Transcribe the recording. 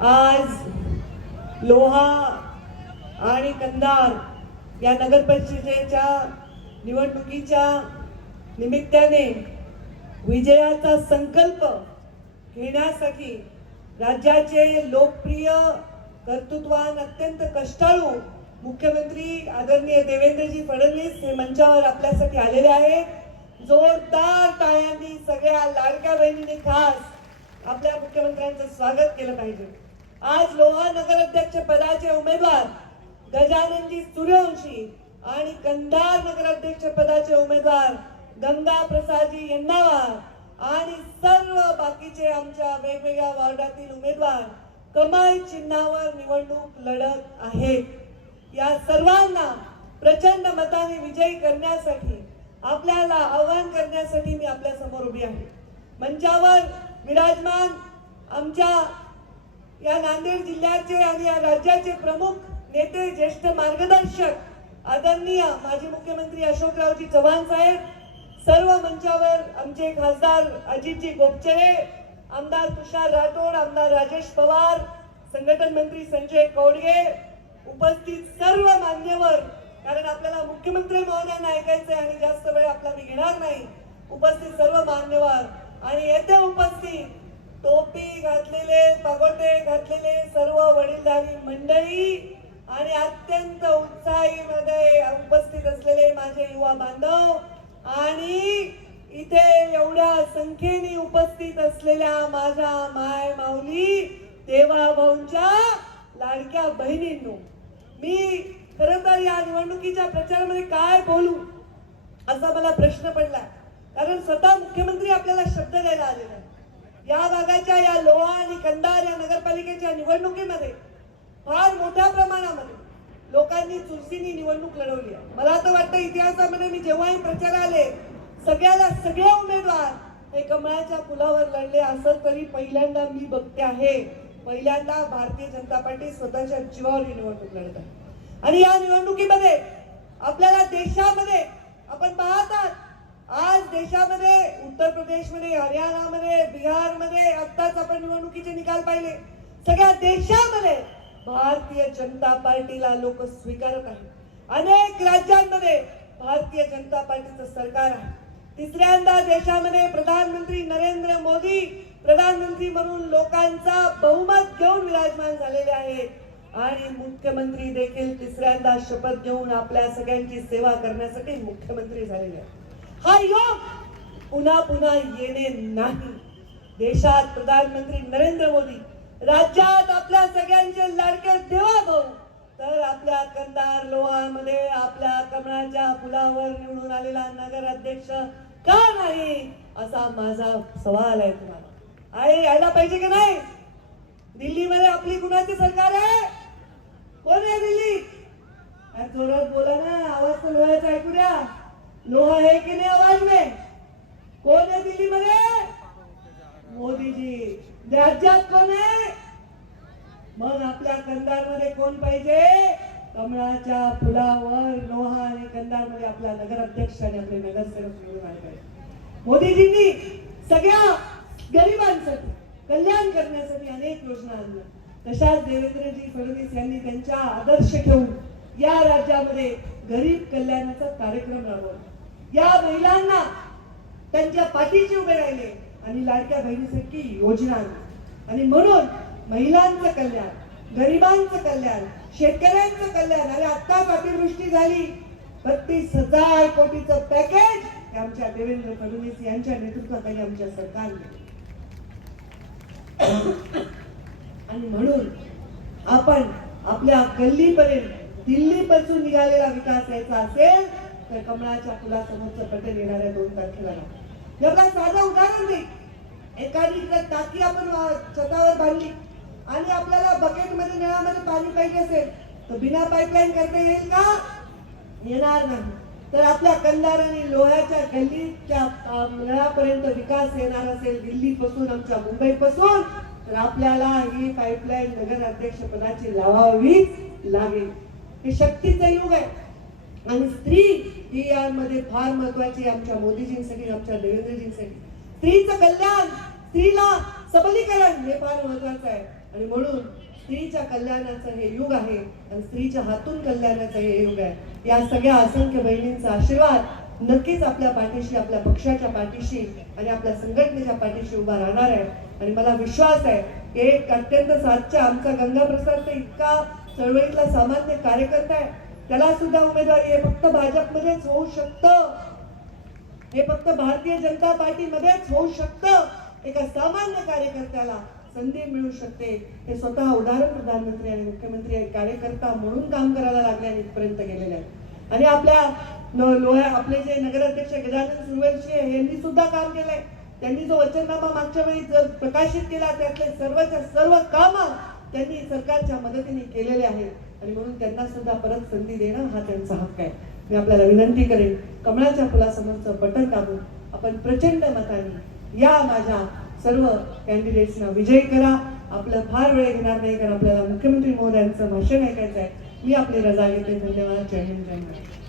आज लोहा आणि कंधार या नगर परिषदेच्या निवडणुकीच्या निमित्ताने विजयाचा संकल्प घेण्यासाठी राज्याचे लोकप्रिय कर्तृत्ववान अत्यंत कष्टाळू मुख्यमंत्री आदरणीय देवेंद्रजी फडणवीस हे मंचावर आपल्यासाठी आलेले आहेत। जोरदार टाळ्यांनी सगळ्या लाडक्या बहिणींनी खास आपल्या मुख्यमंत्र्यांचं स्वागत केलं पाहिजे। आज लोहा नगराध्यक्ष पदाचे उमेदवार गजाननजी सूर्यवंशी आणि कंधार नगराध्यक्ष पदाचे उमेदवार गंगा प्रसादजी यन्नावार आणि सर्व बाकीचे आमच्या वेगवेगळ्या वार्डातील उमेदवार कमळ चिन्हावर निवडणूक लढत आहेत। या सर्वांना प्रचंड मताने विजयी करण्यासाठी आपल्याला आवाहन करण्यासाठी मी आपल्या समोर उभी आहे। मंचावर विराजमान आमच्या या नांदेड जिल्ह्याचे आणि या राज्याचे प्रमुख नेते, ज्येष्ठ मार्गदर्शक आदरणीय माजी मुख्यमंत्री अशोकरावजी चव्हाण साहेब, सर्व मंचावर आमचे खासदार अजितजी गोपचरे, आमदार तुषार राठोड, आमदार राजेश पवार, संघटन मंत्री संजय कौडगे, उपस्थित सर्व मान्यवर, कारण आपल्याला मुख्यमंत्री महोदयांना ऐकायचंय आणि जास्त वेळ आपला मी घेणार नाही। उपस्थित सर्व मान्यवर आणि येथे उपस्थित टोपी घातलेले, पागोटे घातलेले सर्व वडीलधारी मंडळी आणि अत्यंत उत्साहीमध्ये उपस्थित असलेले माझे युवा बांधव आणि इथे एवढ्या संख्येने उपस्थित असलेल्या माझ्या माय माऊली देवा भाऊंच्या लाडक्या बहिणींनो, मी खरं तर या निवडणुकीच्या प्रचारामध्ये काय बोलू असा मला प्रश्न पडला, कारण स्वतः मुख्यमंत्री आपल्याला शब्द द्यायला आलेला आहे। या भागाच्या या लोहा आणि कंधार या नगरपालिकेच्या निवडणुकीमध्ये फार मोठ्या प्रमाणामध्ये लोकांनी चुरशीने निवडणूक लढवली आहे। मला तर वाटतं इतिहासामध्ये मी जेव्हाही प्रचार आले सगळे उमेदवार हे कमळाच्या फुलावर लढले असं तरी पहिल्यांदा मी बघते आहे। पहिल्यांदा भारतीय जनता पार्टी स्वतःच्या जीवावर ही निवडणूक लढत आहे आणि या निवडणुकीमध्ये आपल्याला देशामध्ये आपण पाहतात, आज देशामध्ये उत्तर प्रदेशमध्ये, हरियाणामध्ये, बिहारमध्ये आत्ताच आपण निवडणुकीचे निकाल पाहिले। सगळ्या देशामध्ये भारतीय जनता पार्टीला लोक स्वीकारत आहेत। अनेक राज्यांमध्ये भारतीय जनता पार्टीचं सरकार आहे। तिसऱ्यांदा देशामध्ये प्रधानमंत्री नरेंद्र मोदी प्रधानमंत्री म्हणून लोकांचा बहुमत घेऊन विराजमान झालेले आहेत आणि मुख्यमंत्री देखील तिसऱ्यांदा शपथ घेऊन आपल्या सगळ्यांची सेवा करण्यासाठी मुख्यमंत्री झालेले आहेत। हा योग पुन्हा पुन्हा येणे नाही। देशात प्रधानमंत्री नरेंद्र मोदी, राज्यात आपल्या सगळ्यांचे लाडके देवा भाऊ, तर आपल्या कंधार लोहामध्ये आपल्या कमळाच्या फुलावर निवडून आलेला नगराध्यक्ष का नाही असा माझा सवाल आहे तुम्हाला। यायला पाहिजे की नाही? दिल्लीमध्ये आपली कुणाची सरकार आहे? कोण आहे दिल्लीत? जोरात बोला ना, आवाज तर लोह्याचा ऐकू द्या। लोहा है की नाही आवाज में? कोण आहे दिल्लीमध्ये? मोदीजी। राज्यात कोण आहे? मग आपल्या कंधारमध्ये कोण पाहिजे? कमळाच्या फुलावर लोहा आणि कंधारमध्ये आपला नगराध्यक्ष आणि आपले नगरसेवक निवडून आले पाहिजे। मोदीजींनी सगळ्या गरिबांसाठी कल्याण करण्यासाठी अनेक योजना आणल्या, तशाच देवेंद्रजी फडणवीस यांनी त्यांच्या आदर्श घेऊन या राज्यामध्ये गरीब कल्याणाचा कार्यक्रम राबवला। या महिलांना त्यांच्या पाठीशी उभे राहिले आणि लाडक्या बहिणीसाठी योजना आणली आणि म्हणून महिलांचं कल्याण, गरिबांचं कल्याण, शेतकऱ्यांचं कल्याण आणि आता अतिवृष्टी झाली 32,000 कोटीचं पॅकेज हे आमच्या देवेंद्र फडणवीस यांच्या नेतृत्वाखाली आमच्या सरकारने आणि म्हणून आपण आपल्या गल्लीपर्यंत दिल्लीपासून निघालेला विकास यायचा असेल तर कमळाच्या फुलासमोरचं पटेल येणाऱ्या 2 तारखेला मी आपला साधं उदाहरण देईन। एखादी टाकी आपण छतावर बांधली आणि आपल्याला बकेटमध्ये नळामध्ये पाणी पाहिजे असेल तर बिना पाईपलाईन करता येईल का? येणार नाही। तर आपल्या कंधार आणि लोह्याच्या गल्लीच्या नळापर्यंत विकास येणार असेल दिल्लीपासून, आमच्या मुंबईपासून, तर आपल्याला ही पाईपलाईन नगर अध्यक्ष पदाची लावावीच लागेल। हे शक्तीचं युग आहे आणि स्त्री ही यामध्ये फार महत्वाची आमच्या मोदीजींसाठी, आमच्या देवेंद्रजींसाठी। स्त्रीचं कल्याण, स्त्रीला सबलीकरण हे फार महत्वाचं आहे। आणि म्हणून स्त्रीच्या कल्याणाचं हे युग आहे आणि स्त्रीच्या हातून कल्याणाचं हे युग आहे. या सगळ्या असंख्य बहिणींचा आशीर्वाद नक्कीच आपल्या पाठीशी, आपल्या पक्षाच्या पाठीशी आणि आपल्या संघटनेच्या पाठीशी उभा राहणार आहे. आणि मला विश्वास आहे की एक अत्यंत साधच्या आमचा गंगाप्रसाद तर इतका चळवळीतला सामान्य कार्यकर्ता आहे, त्याला सुद्धा उमेदवारी हे फक्त भाजपमध्येच होऊ शकतं, हे फक्त भारतीय जनता पार्टीमध्येच होऊ शकतं. एका सामान्य कार्यकर्त्याला संधी मिळू शकते. हे स्वतः उदाहरण प्रधानमंत्री आणि मुख्यमंत्री आणि कार्यकर्ता म्हणून काम करायला लागले आणि इथपर्यंत गेलेले आहेत. आणि आपल्या आपले जे नगराध्यक्ष गजानन सुरवंशी यांनी सुद्धा काम केलंय. त्यांनी जो वचननामा मागच्या वेळी प्रकाशित केला त्यातले सर्वच्या सर्व कामं त्यांनी सरकारच्या मदतीने केलेले आहेत आणि म्हणून त्यांना सुद्धा परत संधी देणं हा त्यांचा हक्क आहे. मी आपल्याला विनंती करेन, कमळाच्या फुलासमोरचं बटन दाबून आपण प्रचंड मताने या माझ्या सर्व कॅन्डिडेट्सना विजयी करा. आपलं फार वेळ घेणार नाही, कारण आपल्याला मुख्यमंत्री महोदयांचं भाषण ऐकायचं आहे. मी आपली रजा घेते. धन्यवाद. जय हिंद, जय महाराष्ट्र.